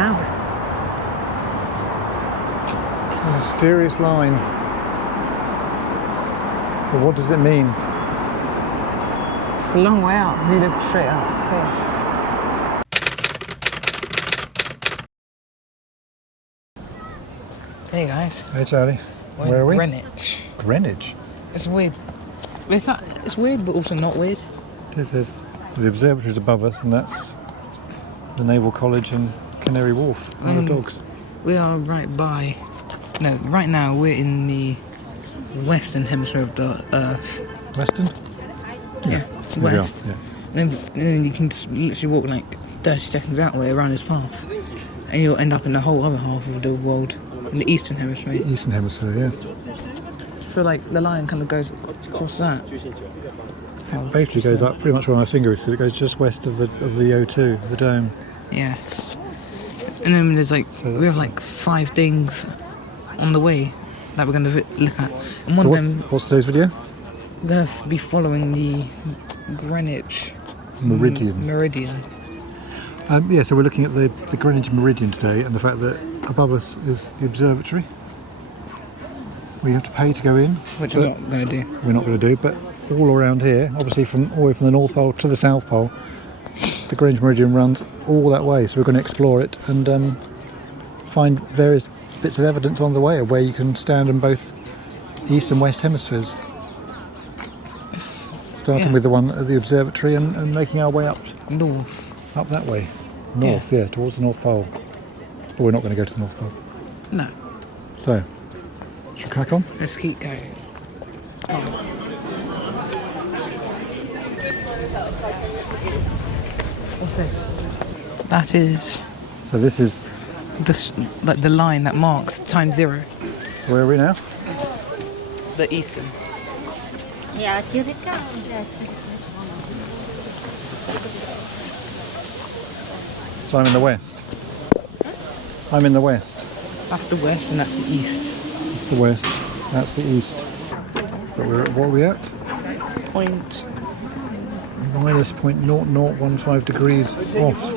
How? A mysterious line. But what does it mean? It's a long way out. You look straight out here. Hey guys. Hey Charlie. We're Where are we? Greenwich. Greenwich. It's weird. It's weird, but also not weird. This is the observatory is above us, and that's the Naval College and Canary Wharf. And the dogs. We are right now we're in the western hemisphere of the Earth. Western? Yeah, Here we are, west. yeah. And then you can literally walk like 30 seconds that way around this path, and you'll end up in the whole other half of the world, in the eastern hemisphere. Eastern Hemisphere, yeah. So like the line kind of goes across that. It basically goes up pretty much where my finger is, because it goes just west of the O2, the dome. Yes. And then there's like, we have like 5 things on the way that we're going to look at. And one So of them, what's today's video? we're going to be following the Greenwich Meridian. Yeah, so we're looking at the Greenwich Meridian today, and the fact that above us is the observatory. We have to pay to go in. Which we're not going to do. We're not going to do, but all around here, obviously all the way from the North Pole to the South Pole, the Greenwich Meridian runs all that way, so we're going to explore it and find various bits of evidence on the way of where you can stand in both east and west hemispheres. Starting with the one at the observatory and making our way up that way. North, yeah, towards the North Pole. But we're not going to go to the North Pole. No. So, should we crack on? Let's keep going. What's this? That is So this is... the line that marks time 0. Where are we now? The eastern. So I'm in the west. I'm in the west. That's the west and that's the east. That's the west. That's the east. But what are we at? Point. Minus 0.0015 degrees off. So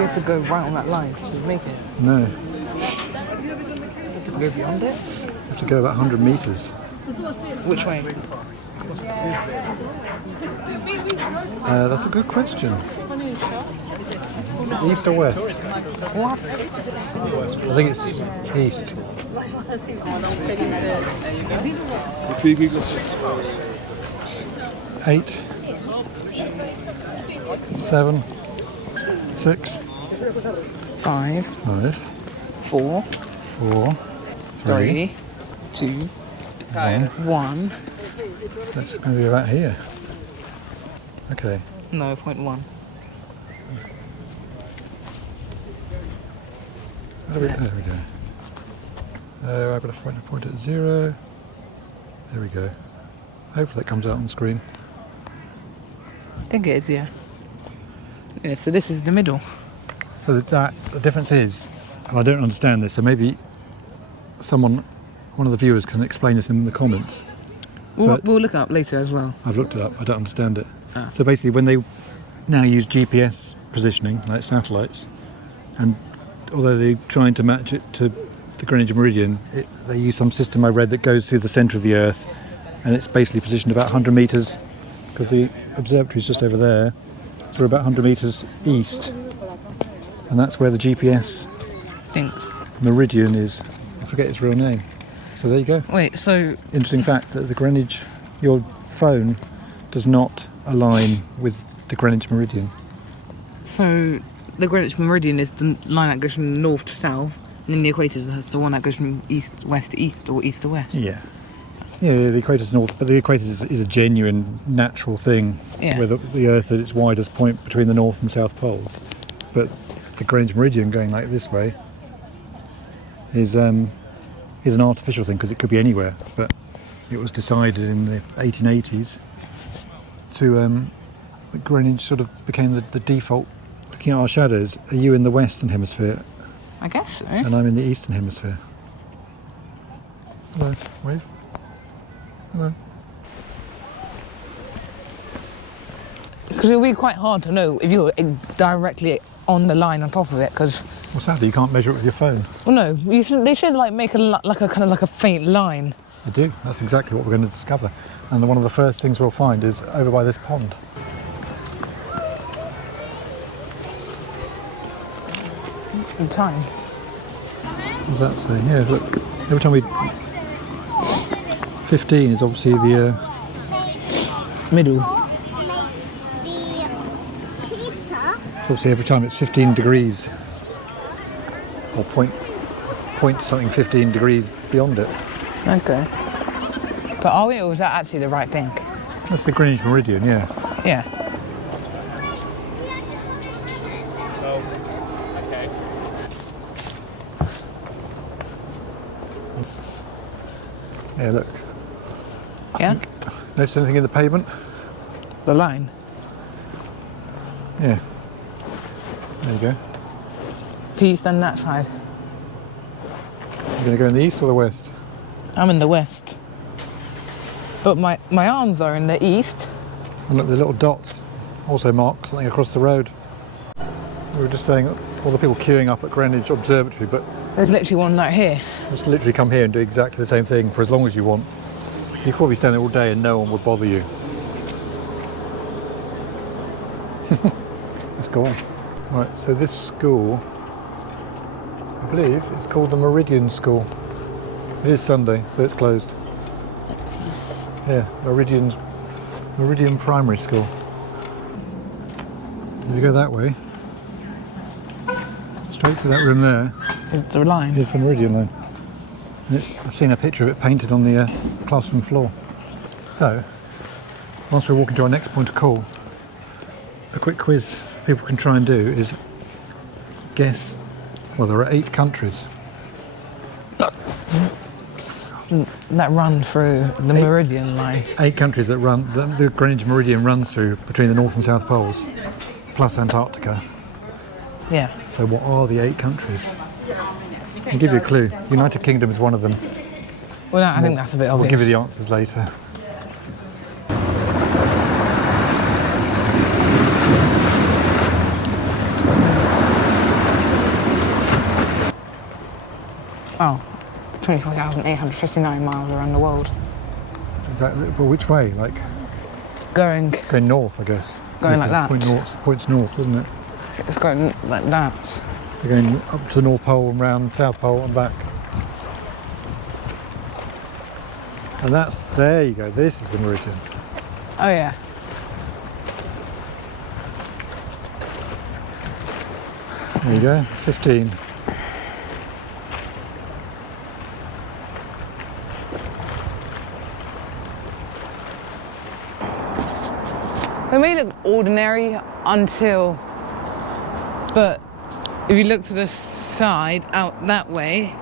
you have to go right on that line to make it. No. You have to go beyond it? You have to go about 100 metres. Which way? That's a good question. Is it east or west? What? I think it's east. 8, 7, 6, 5, 5, 4, 4, 3, 3, 2, 1. 1. That's going to be about here. Okay. No, 0.1. There we go. I've got to point at 0. There we go. Hopefully it comes out on the screen. I think it is, yeah. Yeah, so this is the middle. So the difference is, and I don't understand this, so maybe one of the viewers can explain this in the comments. We'll look it up later as well. I've looked it up, I don't understand it. Ah. So basically when they now use GPS positioning, like satellites, and although they're trying to match it to the Greenwich Meridian, they use some system I read that goes through the centre of the Earth, and it's basically positioned about 100 metres, because the observatory is just over there, so we're about 100 metres east, and that's where the GPS Thanks. Meridian is. I forget its real name. So there you go. Wait, so Interesting fact that the Greenwich, your phone does not align with the Greenwich Meridian. the Greenwich Meridian is the line that goes from north to south, and then the equator is the one that goes from west to east or east to west. Yeah. Yeah, the equator's north, but the equator is a genuine natural thing, Yeah. where the Earth at its widest point between the North and South poles. But the Greenwich Meridian going like this way is an artificial thing, because it could be anywhere. But it was decided in the 1880s to Greenwich sort of became the default. Looking at our shadows, are you in the Western Hemisphere I guess so. and I'm in the Eastern Hemisphere? Hello, wave. Hello. Because it would be quite hard to know if you're directly on the line on top of it, because Well, sadly, you can't measure it with your phone. well, no, they should like make like a kind of like a faint line. You do. That's exactly what we're going to discover. And one of the first things we'll find is over by this pond. In time. What does that say? Yeah, look. Every time we... 15 is obviously the... Middle. So obviously every time it's 15 degrees. Or point something 15 degrees beyond it. Okay. But are we, or is that actually the right thing? That's the Greenwich Meridian, yeah. Yeah. Yeah, look. Yeah? Notice anything in the pavement? The line. Yeah. There you go. Please stand that side. You're going to go in the east or the west? I'm in the west. But my arms are in the east. And look, the little dots also mark something across the road. We were just saying all the people queuing up at Greenwich Observatory, but There's literally one right here. just literally come here and do exactly the same thing for as long as you want. You could probably stand there all day and no one would bother you. Let's go on. Right, so this school, I believe, is called the Meridian School. It is Sunday, so it's closed. Yeah, Meridian Primary School. If you go that way, straight to that room there, Is the line? is the Meridian line. And I've seen a picture of it painted on the classroom floor. So, once we walk into our next point of call, a quick quiz people can try and do is guess, well, there are 8 countries. That run through the Meridian line. 8 countries that run, the Greenwich Meridian runs through between the North and South Poles, plus Antarctica. Yeah. So what are the 8 countries? I'll give you a clue. United Kingdom is one of them. Well, I think that's a bit We'll obvious. give you the answers later. Oh, 24,859 miles around the world. Is that, well, which way? Like Going north, I guess. Going like 'cause that. Points north, isn't it? It's going like that. So going up to the North Pole and round South Pole and back. And there you go, this is the meridian. Oh yeah. There you go, 15. It may look ordinary until, but if you look to the side, out that way,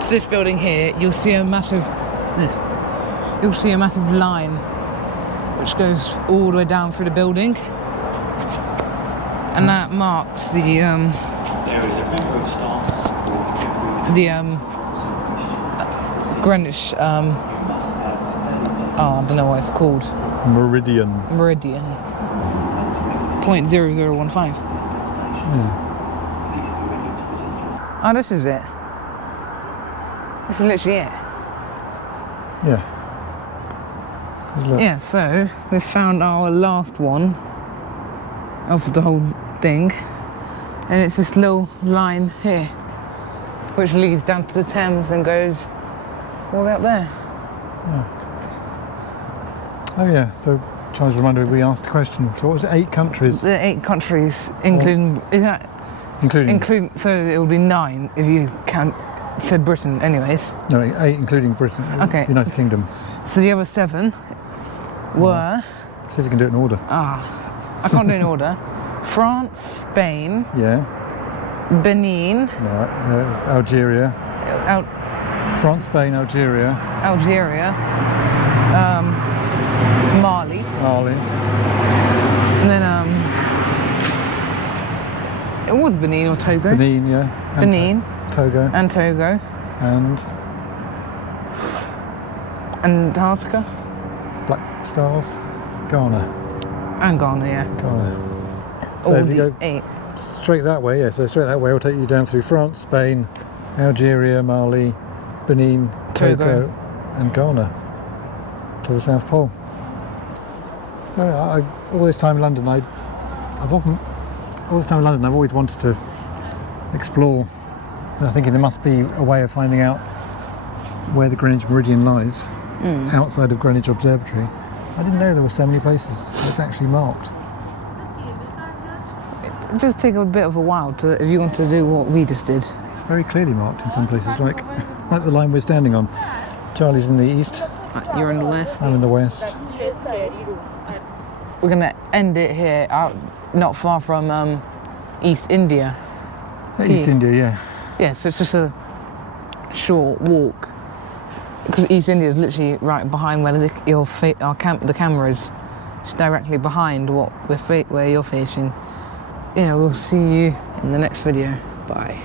to this building here, you'll see a massive line which goes all the way down through the building, and that marks the Greenwich. I don't know what it's called. Meridian. Meridian. 0.0015. Oh, this is it. This is literally it. Yeah. Good luck. Yeah, so we've found our last one of the whole thing, and it's this little line here which leads down to the Thames and goes all the way up there. Oh yeah, so trying to remind me, we asked a question. So what was it, 8 countries? The 8 countries, including, is that Including? so it would be 9 if you said Britain anyways. No, 8 including Britain. Okay. United Kingdom. So the other 7 were, See if you can do it in order. I can't do it in order. France, Spain, Yeah. Benin, No, Algeria. France, Spain, Algeria. Algeria, Mali, Mali. and then it was Benin or Togo. Benin, yeah. And Benin Togo. and Togo, And Antarctica, Black Stars. Ghana. and Ghana. Yeah. Ghana. So if you go 8. straight that way, yeah, so straight that way will take you down through France, Spain, Algeria, Mali, Benin, Togo and Ghana to the South Pole. So all this time in London, I've always wanted to explore. And I'm thinking there must be a way of finding out where the Greenwich Meridian lies outside of Greenwich Observatory. I didn't know there were so many places it's actually marked. It does take a bit of a while if you want to do what we just did. It's very clearly marked in some places, like the line we're standing on. Charlie's in the east. You're in the west. I'm in the west. We're going to end it here, not far from East India. East India, yeah. Yeah, so it's just a short walk. Because East India is literally right behind where the camera is. It's directly behind where you're facing. Yeah, we'll see you in the next video. Bye.